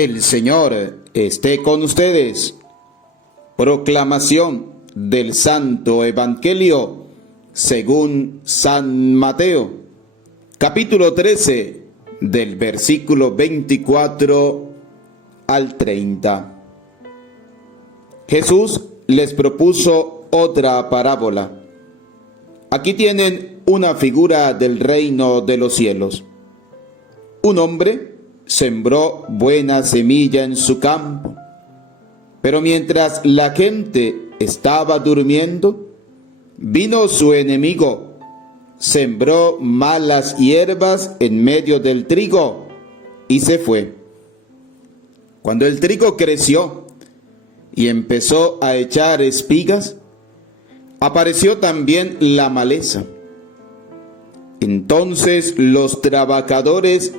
El Señor esté con ustedes. Proclamación del Santo Evangelio según San Mateo, capítulo 13, del versículo 24 al 30. Jesús les propuso otra parábola. Aquí tienen una figura del reino de los cielos. Un hombre sembró buena semilla en su campo, pero mientras la gente estaba durmiendo, vino su enemigo, sembró malas hierbas en medio del trigo y se fue. Cuando el trigo creció y empezó a echar espigas, apareció también la maleza. Entonces los trabajadores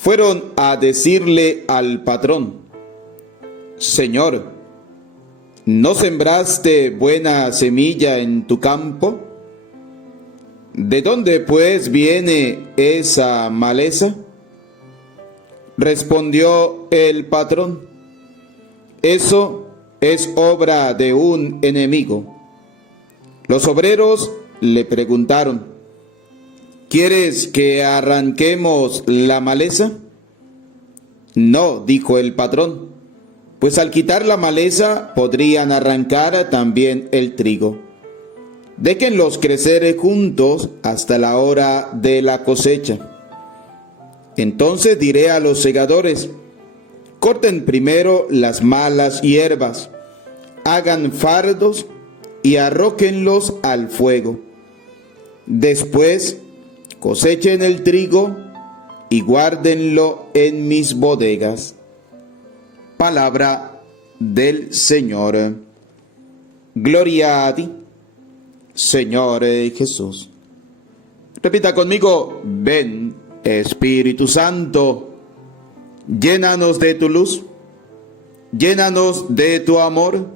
fueron a decirle al patrón: Señor, ¿no sembraste buena semilla en tu campo? ¿De dónde pues viene esa maleza? Respondió el patrón: eso es obra de un enemigo. Los obreros le preguntaron: ¿quieres que arranquemos la maleza? No, dijo el patrón, pues al quitar la maleza podrían arrancar también el trigo. Déjenlos crecer juntos hasta la hora de la cosecha. Entonces diré a los segadores: corten primero las malas hierbas, hagan fardos y arrójenlos al fuego. Después cosechen el trigo y guárdenlo en mis bodegas. Palabra del Señor. Gloria a ti, Señor Jesús. Repita conmigo: ven, Espíritu Santo, llénanos de tu luz, llénanos de tu amor,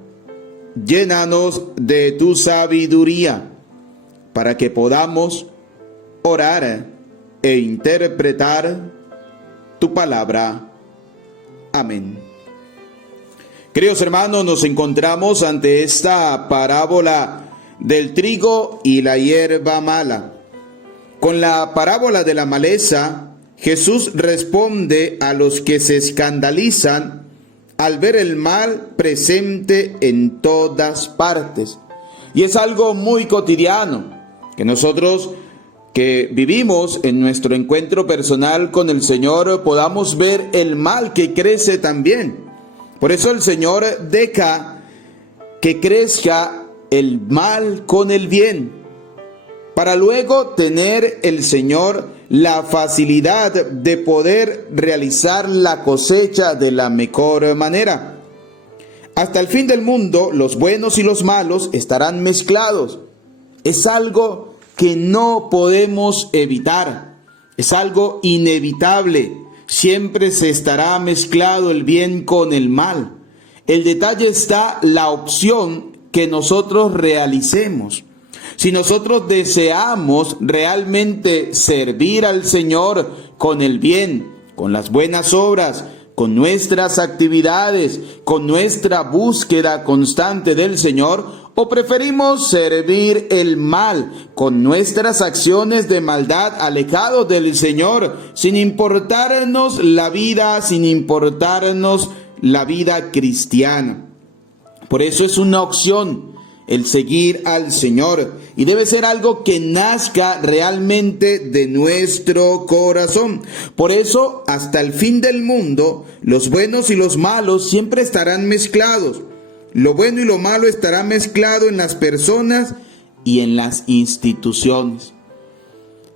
llénanos de tu sabiduría, para que podamos orar e interpretar tu palabra. Amén. Queridos hermanos, nos encontramos ante esta parábola del trigo y la hierba mala. Con la parábola de la maleza, Jesús responde a los que se escandalizan al ver el mal presente en todas partes. Y es algo muy cotidiano, que nosotros que vivimos en nuestro encuentro personal con el Señor podamos ver el mal que crece también. Por eso el Señor deja que crezca el mal con el bien, para luego tener el Señor la facilidad de poder realizar la cosecha de la mejor manera. Hasta el fin del mundo, los buenos y los malos estarán mezclados. Es algo que no podemos evitar, es algo inevitable. Siempre se estará mezclado el bien con el mal. El detalle está la opción que nosotros realicemos. Si nosotros deseamos realmente servir al Señor con el bien, con las buenas obras, con nuestras actividades, con nuestra búsqueda constante del Señor, o preferimos servir el mal con nuestras acciones de maldad alejados del Señor, sin importarnos la vida, sin importarnos la vida cristiana. Por eso es una opción el seguir al Señor, y debe ser algo que nazca realmente de nuestro corazón. Por eso, hasta el fin del mundo, los buenos y los malos siempre estarán mezclados. Lo bueno y lo malo estará mezclado en las personas y en las instituciones.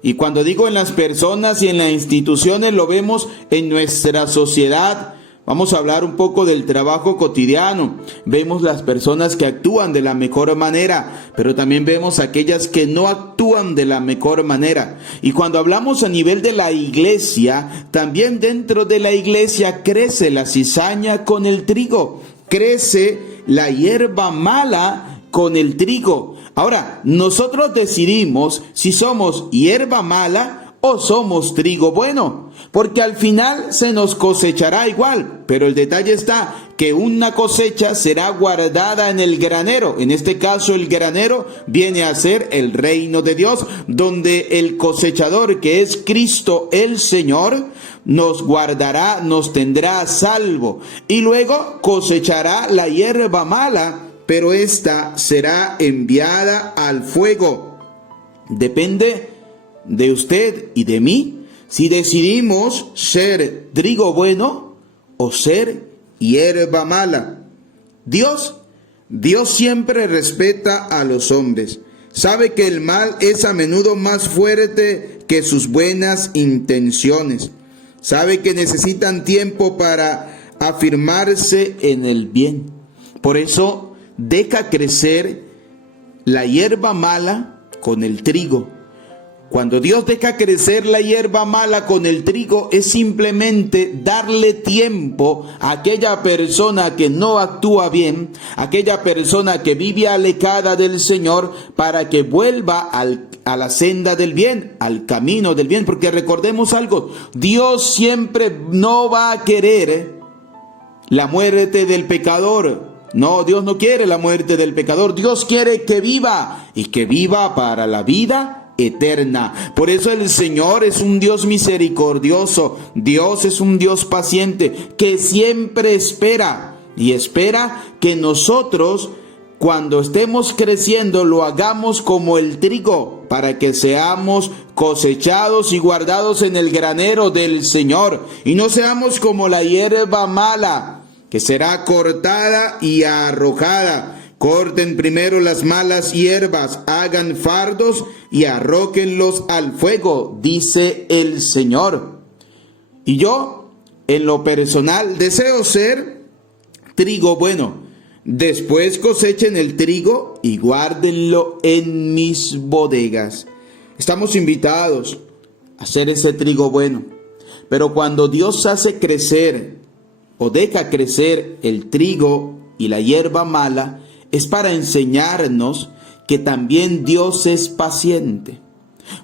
Y cuando digo en las personas y en las instituciones, lo vemos en nuestra sociedad. Vamos a hablar un poco del trabajo cotidiano. Vemos las personas que actúan de la mejor manera, pero también vemos aquellas que no actúan de la mejor manera. Y cuando hablamos a nivel de la iglesia, también dentro de la iglesia crece la cizaña con el trigo, crece la hierba mala con el trigo. Ahora, nosotros decidimos si somos hierba mala o somos trigo bueno, porque al final se nos cosechará igual, pero el detalle está que una cosecha será guardada en el granero. En este caso el granero viene a ser el reino de Dios, donde el cosechador, que es Cristo el Señor, nos guardará, nos tendrá a salvo, y luego cosechará la hierba mala, pero esta será enviada al fuego. Depende de usted y de mí si decidimos ser trigo bueno o ser hierba mala. Dios siempre respeta a los hombres. Sabe que el mal es a menudo más fuerte que sus buenas intenciones. Sabe que necesitan tiempo para afirmarse en el bien. Por eso deja crecer la hierba mala con el trigo. Cuando Dios deja crecer la hierba mala con el trigo, es simplemente darle tiempo a aquella persona que no actúa bien, aquella persona que vive alejada del Señor, para que vuelva a la senda del bien, al camino del bien. Porque recordemos algo, Dios siempre no va a querer la muerte del pecador. No, Dios no quiere la muerte del pecador. Dios quiere que viva, y que viva para la vida eterna. Por eso el Señor es un Dios misericordioso. Dios es un Dios paciente, que siempre espera, y espera que nosotros, cuando estemos creciendo, lo hagamos como el trigo, para que seamos cosechados y guardados en el granero del Señor, y no seamos como la hierba mala, que será cortada y arrojada. Corten primero las malas hierbas, hagan fardos y arróquenlos al fuego, dice el Señor. Y yo, en lo personal, deseo ser trigo bueno. Después cosechen el trigo y guárdenlo en mis bodegas. Estamos invitados a ser ese trigo bueno. Pero cuando Dios hace crecer o deja crecer el trigo y la hierba mala, es para enseñarnos que también Dios es paciente.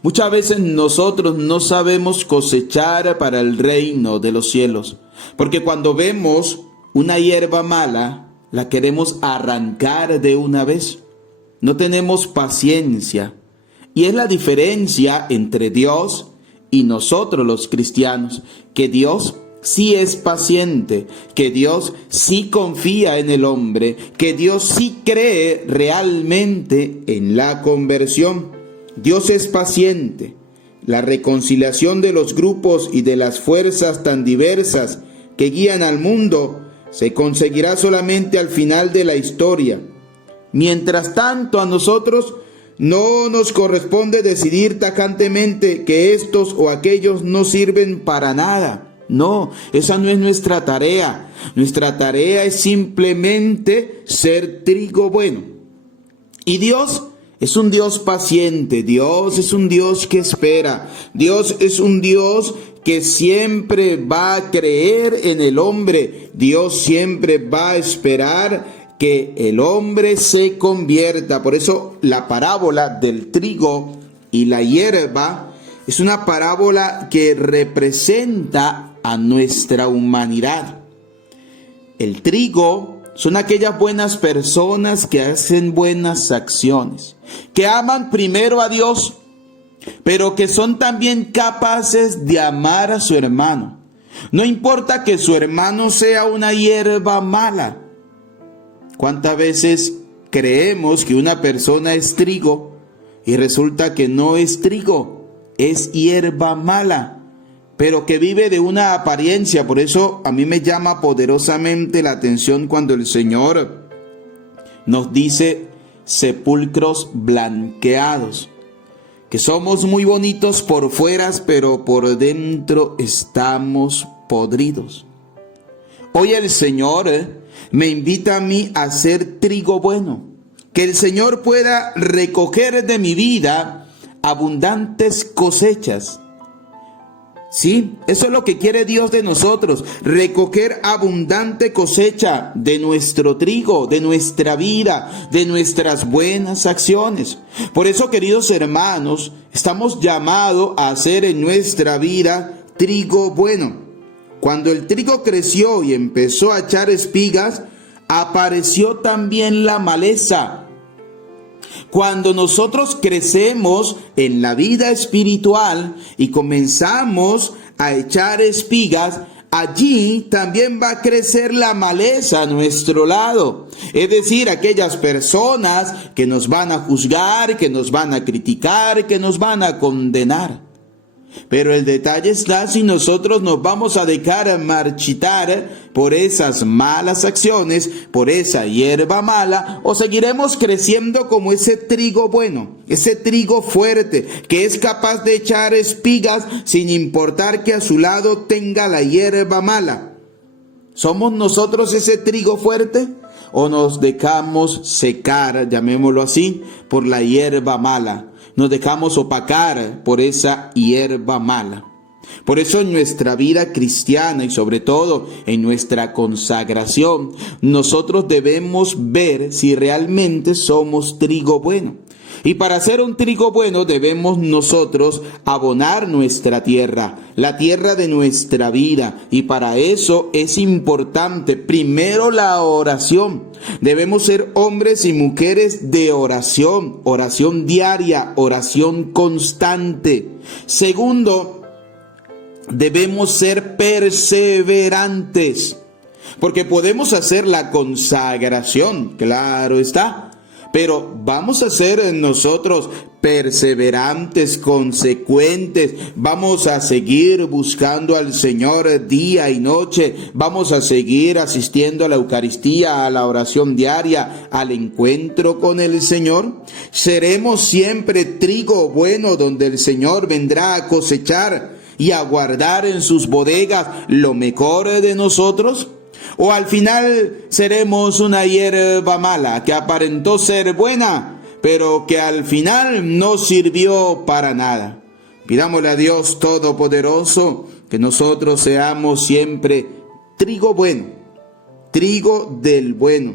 Muchas veces nosotros no sabemos cosechar para el reino de los cielos, porque cuando vemos una hierba mala, la queremos arrancar de una vez. No tenemos paciencia. Y es la diferencia entre Dios y nosotros los cristianos, que Dios sí es paciente, que Dios sí confía en el hombre, que Dios sí cree realmente en la conversión. Dios es paciente. La reconciliación de los grupos y de las fuerzas tan diversas que guían al mundo se conseguirá solamente al final de la historia. Mientras tanto, a nosotros no nos corresponde decidir tajantemente que estos o aquellos no sirven para nada. No, esa no es nuestra tarea. Nuestra tarea es simplemente ser trigo bueno. Y Dios es un Dios paciente. Dios es un Dios que espera. Dios es un Dios que siempre va a creer en el hombre. Dios siempre va a esperar que el hombre se convierta. Por eso la parábola del trigo y la hierba es una parábola que representa a nuestra humanidad. El trigo son aquellas buenas personas que hacen buenas acciones, que aman primero a Dios, pero que son también capaces de amar a su hermano. No importa que su hermano sea una hierba mala. ¿Cuántas veces creemos que una persona es trigo y resulta que no es trigo, es hierba mala, pero que vive de una apariencia? Por eso a mí me llama poderosamente la atención cuando el Señor nos dice sepulcros blanqueados, que somos muy bonitos por fuera, pero por dentro estamos podridos. Hoy el Señor me invita a mí a ser trigo bueno, que el Señor pueda recoger de mi vida abundantes cosechas. Sí, eso es lo que quiere Dios de nosotros, recoger abundante cosecha de nuestro trigo, de nuestra vida, de nuestras buenas acciones. Por eso, queridos hermanos, estamos llamados a hacer en nuestra vida trigo bueno. Cuando el trigo creció y empezó a echar espigas, apareció también la maleza. Cuando nosotros crecemos en la vida espiritual y comenzamos a echar espigas, allí también va a crecer la maleza a nuestro lado. Es decir, aquellas personas que nos van a juzgar, que nos van a criticar, que nos van a condenar. Pero el detalle está si nosotros nos vamos a dejar marchitar por esas malas acciones, por esa hierba mala, o seguiremos creciendo como ese trigo bueno, ese trigo fuerte, que es capaz de echar espigas sin importar que a su lado tenga la hierba mala. ¿Somos nosotros ese trigo fuerte? ¿O nos dejamos secar, llamémoslo así, por la hierba mala? Nos dejamos opacar por esa hierba mala. Por eso en nuestra vida cristiana y sobre todo en nuestra consagración, nosotros debemos ver si realmente somos trigo bueno. Y para ser un trigo bueno debemos nosotros abonar nuestra tierra, la tierra de nuestra vida. Y para eso es importante primero la oración. Debemos ser hombres y mujeres de oración, oración diaria, oración constante. Segundo, debemos ser perseverantes, porque podemos hacer la consagración, claro está. Pero vamos a ser nosotros perseverantes, consecuentes, vamos a seguir buscando al Señor día y noche, vamos a seguir asistiendo a la Eucaristía, a la oración diaria, al encuentro con el Señor. Seremos siempre trigo bueno donde el Señor vendrá a cosechar y a guardar en sus bodegas lo mejor de nosotros. O al final seremos una hierba mala que aparentó ser buena, pero que al final no sirvió para nada. Pidámosle a Dios Todopoderoso que nosotros seamos siempre trigo bueno, trigo del bueno.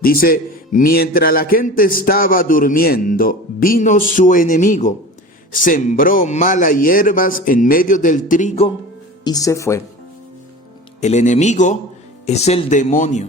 Dice, mientras la gente estaba durmiendo, vino su enemigo, sembró malas hierbas en medio del trigo y se fue. El enemigo es el demonio,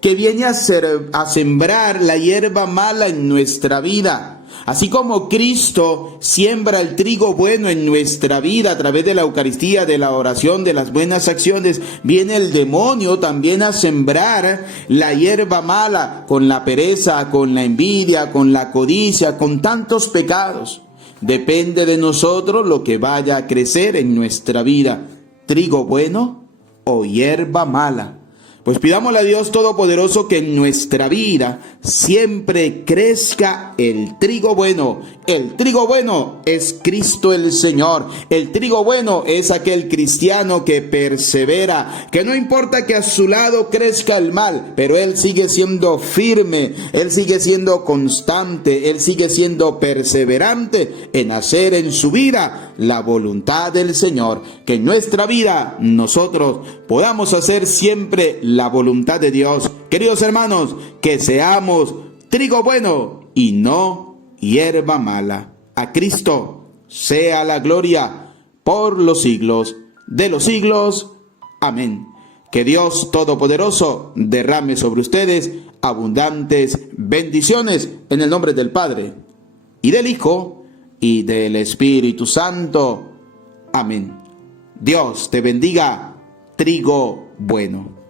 que viene a sembrar la hierba mala en nuestra vida. Así como Cristo siembra el trigo bueno en nuestra vida a través de la Eucaristía, de la oración, de las buenas acciones, viene el demonio también a sembrar la hierba mala con la pereza, con la envidia, con la codicia, con tantos pecados. Depende de nosotros lo que vaya a crecer en nuestra vida, trigo bueno o hierba mala. Pues pidámosle a Dios Todopoderoso que en nuestra vida siempre crezca el trigo bueno. El trigo bueno es Cristo el Señor. El trigo bueno es aquel cristiano que persevera, que no importa que a su lado crezca el mal, pero él sigue siendo firme, él sigue siendo constante, él sigue siendo perseverante en hacer en su vida la voluntad del Señor. Que en nuestra vida nosotros podamos hacer siempre la voluntad de Dios. Queridos hermanos, que seamos trigo bueno y no hierba mala. A Cristo sea la gloria por los siglos de los siglos. Amén. Que Dios Todopoderoso derrame sobre ustedes abundantes bendiciones en el nombre del Padre, y del Hijo, y del Espíritu Santo. Amén. Dios te bendiga, trigo bueno.